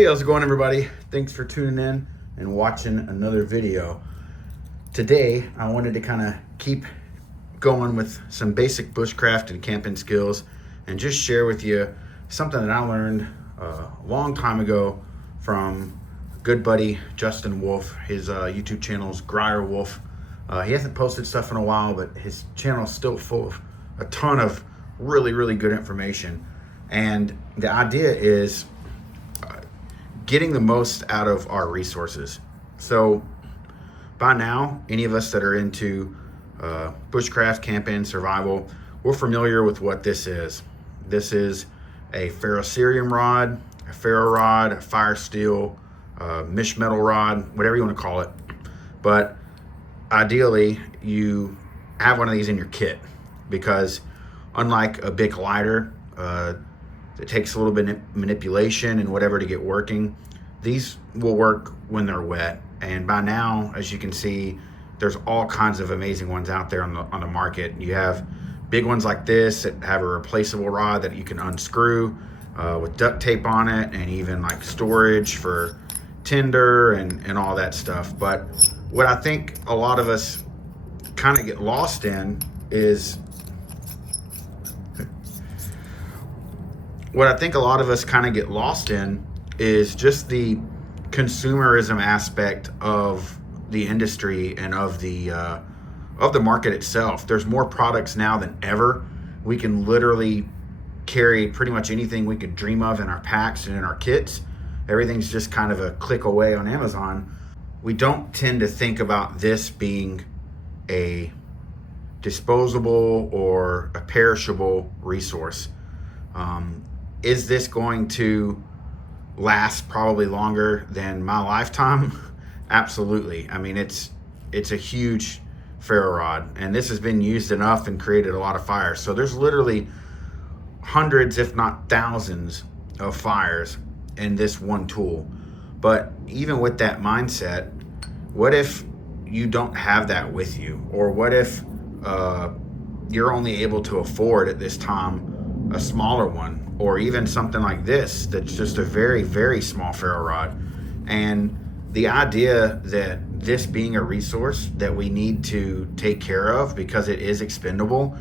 Hey, how's it going, everybody? Thanks for tuning in and watching another video. Today, I wanted to kind of keep going with some basic bushcraft and camping skills and just share with you something that I learned a long time ago from a good buddy, Justin Wolf. His YouTube channel is Grier Wolf. He hasn't posted stuff in a while, but his channel is still full of a ton of really good information. And the idea is getting the most out of our resources. So by now, any of us that are into bushcraft, camping, survival, we're familiar with what this is. This is a ferrocerium rod, a ferro rod, a fire steel, mish metal rod, whatever you want to call it. But ideally, you have one of these in your kit because unlike a big lighter, it takes a little bit of manipulation and whatever to get working. These will work when they're wet. And by now, as you can see, there's all kinds of amazing ones out there on the market. You have big ones like this that have a replaceable rod that you can unscrew with duct tape on it, and even like storage for tinder and all that stuff. But what I think a lot of us kind of get lost in is just the consumerism aspect of the industry and of the market itself. There's more products now than ever. We can literally carry pretty much anything we could dream of in our packs and in our kits. Everything's just kind of a click away on Amazon. We don't tend to think about this being a disposable or a perishable resource. Is this going to last probably longer than my lifetime? Absolutely. I mean, it's a huge ferro rod, and this has been used enough and created a lot of fires. So there's literally hundreds, if not thousands, of fires in this one tool. But even with that mindset, what if you don't have that with you? Or what if you're only able to afford at this time a smaller one, or even something like this that's just a very small ferro rod? And the idea that this being a resource that we need to take care of because it is expendable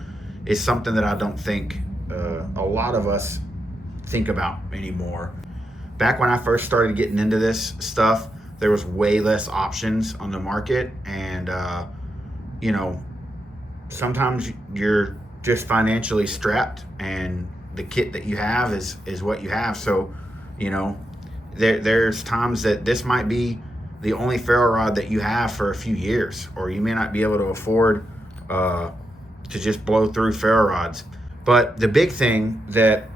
is something that I don't think a lot of us think about anymore. Back when I first started getting into this stuff, there was way less options on the market, and sometimes you're just financially strapped, and the kit that you have is what you have. So there's times that this might be the only ferro rod that you have for a few years, or you may not be able to afford to just blow through ferro rods. But the big thing that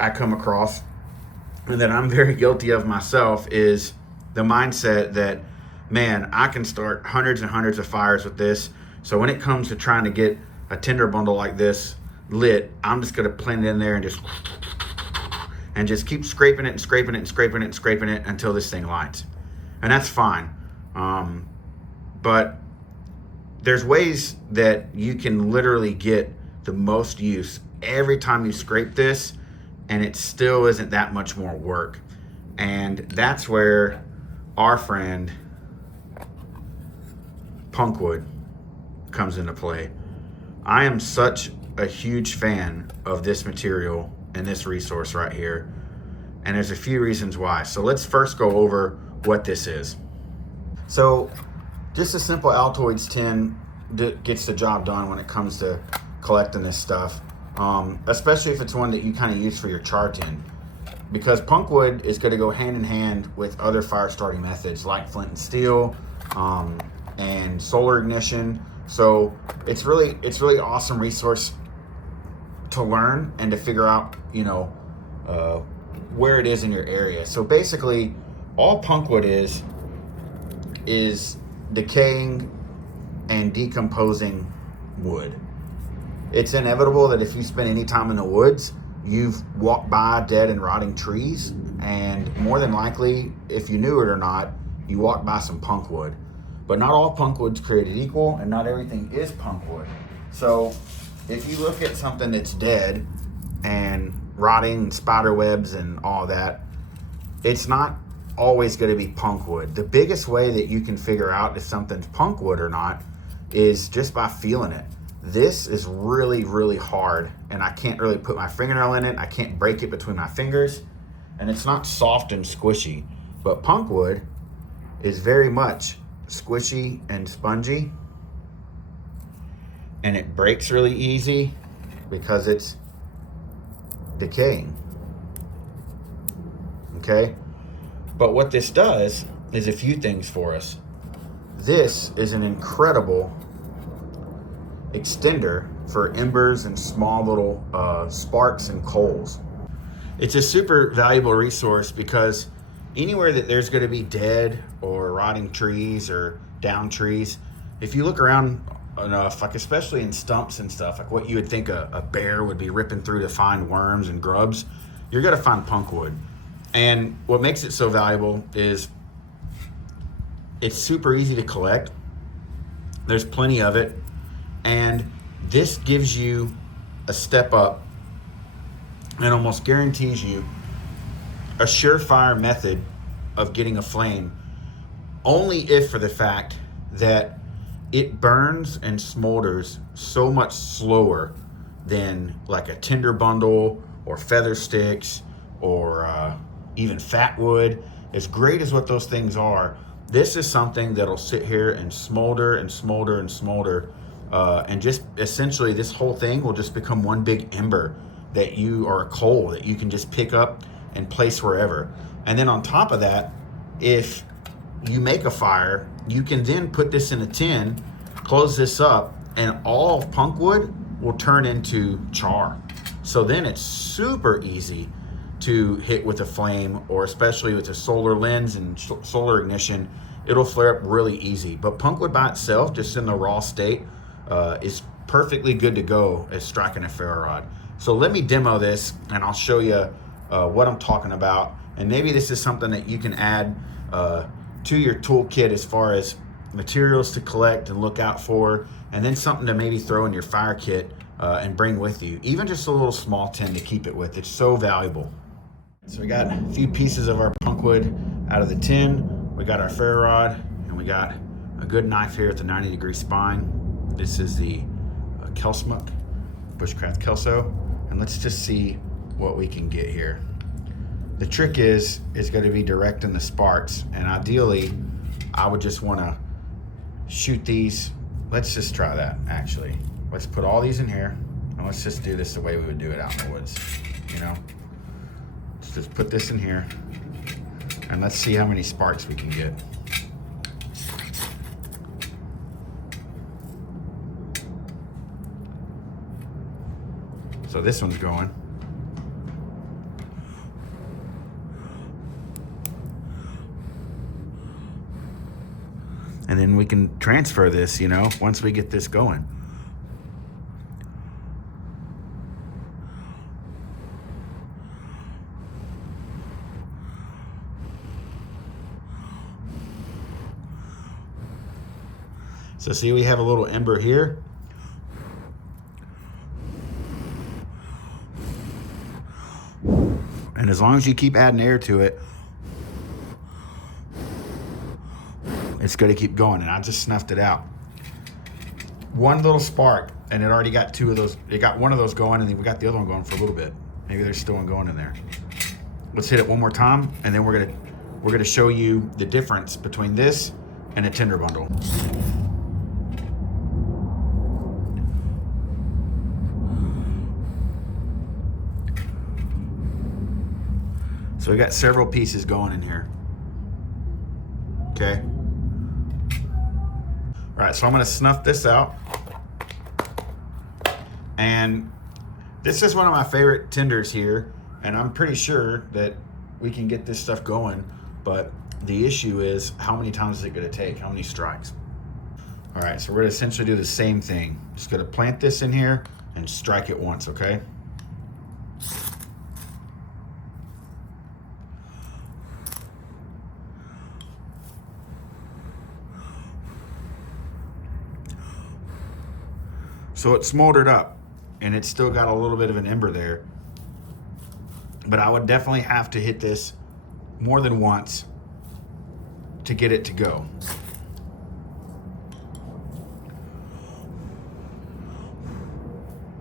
I come across, and that I'm very guilty of myself, is the mindset that, man, I can start hundreds and hundreds of fires with this. So when it comes to trying to get a tinder bundle like this lit, I'm just gonna plant it in there and just keep scraping it and scraping it and scraping it and scraping it until this thing lights. And that's fine. But there's ways that you can literally get the most use every time you scrape this, and it still isn't that much more work. And that's where our friend Punkwood comes into play. I am such a huge fan of this material and this resource right here, and there's a few reasons why. So let's first go over what this is. So just a simple Altoids tin gets the job done when it comes to collecting this stuff, especially if it's one that you kind of use for your char tin, because Punkwood is going to go hand in hand with other fire starting methods like flint and steel and solar ignition. So it's really awesome resource to learn and to figure out where it is in your area. So basically all Punkwood is decaying and decomposing wood. It's inevitable that if you spend any time in the woods, you've walked by dead and rotting trees, and more than likely, if you knew it or not, you walked by some Punkwood. But not all Punkwood's created equal, and not everything is Punkwood. So if you look at something that's dead and rotting, spider webs and all that, it's not always going to be punkwood. The biggest way that you can figure out if something's punkwood or not is just by feeling it. This is really, really hard, and I can't really put my fingernail in it. I can't break it between my fingers, and it's not soft and squishy. But punkwood is very much squishy and spongy, and it breaks really easy because it's decaying. Okay? But what this does is a few things for us. This is an incredible extender for embers and small little sparks and coals. It's a super valuable resource because anywhere that there's going to be dead or rotting trees or down trees, if you look around enough, like especially in stumps and stuff, like what you would think a bear would be ripping through to find worms and grubs, you're going to find punkwood. And what makes it so valuable is it's super easy to collect. There's plenty of it. And this gives you a step up and almost guarantees you a surefire method of getting a flame, only if for the fact that it burns and smolders so much slower than like a tinder bundle or feather sticks or even fat wood. As great as what those things are, this is something that'll sit here and smolder and smolder and smolder, and just essentially this whole thing will just become one big ember that you, or a coal that you can just pick up and place wherever. And then on top of that, if you make a fire, you can then put this in a tin, close this up, and all of punkwood will turn into char. So then it's super easy to hit with a flame, or especially with a solar lens and solar ignition, it'll flare up really easy. But punkwood by itself, just in the raw state, is perfectly good to go as striking a ferro rod. So let me demo this and I'll show you what I'm talking about. And maybe this is something that you can add to your toolkit as far as materials to collect and look out for, and then something to maybe throw in your fire kit and bring with you. Even just a little small tin to keep it with. It's so valuable. So we got a few pieces of our punkwood out of the tin. We got our ferro rod, and we got a good knife here with a 90-degree spine. This is the Kelsmuck Bushcraft Kelso, and let's just see what we can get here. The trick is going to be directing the sparks, and ideally I would just want to shoot these. Let's just try that. Actually, let's put all these in here, and let's just do this the way we would do it out in the woods, you know. Let's just put this in here, and let's see how many sparks we can get. So this one's going. And then we can transfer this, you know, once we get this going. So see, we have a little ember here. And as long as you keep adding air to it, it's going to keep going. And I just snuffed it out. One little spark, and it already got two of those. It got one of those going, and then we got the other one going for a little bit. Maybe there's still one going in there. Let's hit it one more time, and then we're gonna show you the difference between this and a tinder bundle. So we got several pieces going in here. Okay. All right, so I'm gonna snuff this out. And this is one of my favorite tinders here, and I'm pretty sure that we can get this stuff going, but the issue is how many times is it gonna take? How many strikes? All right, so we're gonna essentially do the same thing. Just gonna plant this in here and strike it once, okay? So it smoldered up, and it's still got a little bit of an ember there. But I would definitely have to hit this more than once to get it to go.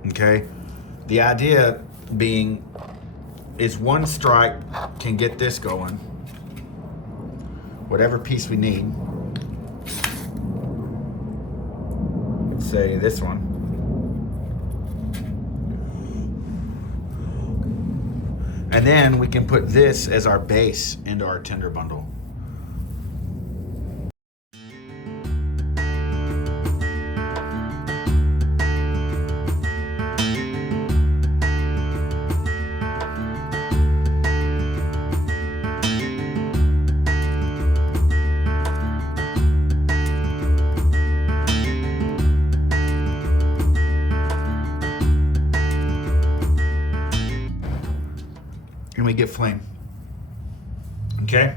Okay, the idea being is one strike can get this going, whatever piece we need. Let's say this one. And then we can put this as our base into our tinder bundle. And we get flame. Okay?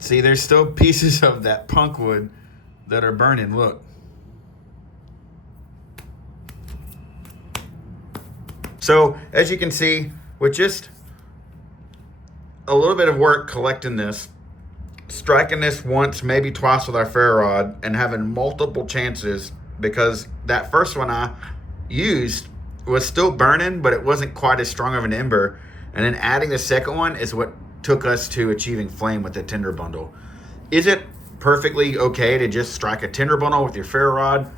See, there's still pieces of that punkwood that are burning, look. So, as you can see, with just a little bit of work collecting this, striking this once, maybe twice with our ferro rod, and having multiple chances, because that first one I used was still burning, but it wasn't quite as strong of an ember. And then adding the second one is what took us to achieving flame with the tinder bundle. Is it perfectly okay to just strike a tinder bundle with your ferro rod?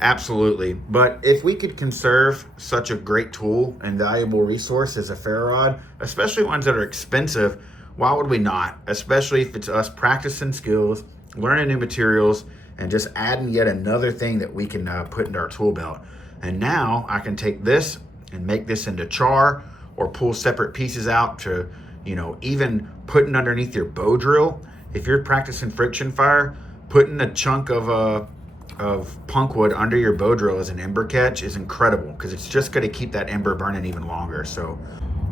Absolutely. But if we could conserve such a great tool and valuable resource as a ferro rod, especially ones that are expensive, why would we not? Especially if it's us practicing skills, learning new materials, and just adding yet another thing that we can put into our tool belt. And now I can take this and make this into char, or pull separate pieces out to, you know, even putting underneath your bow drill. If you're practicing friction fire, putting a chunk of punkwood under your bow drill as an ember catch is incredible, because it's just going to keep that ember burning even longer. So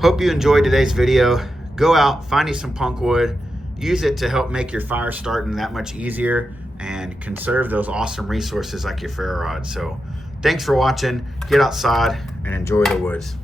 hope you enjoyed today's video. Go out, find you some punkwood, use it to help make your fire starting that much easier, and conserve those awesome resources like your ferro rod. So thanks for watching. Get outside and enjoy the woods.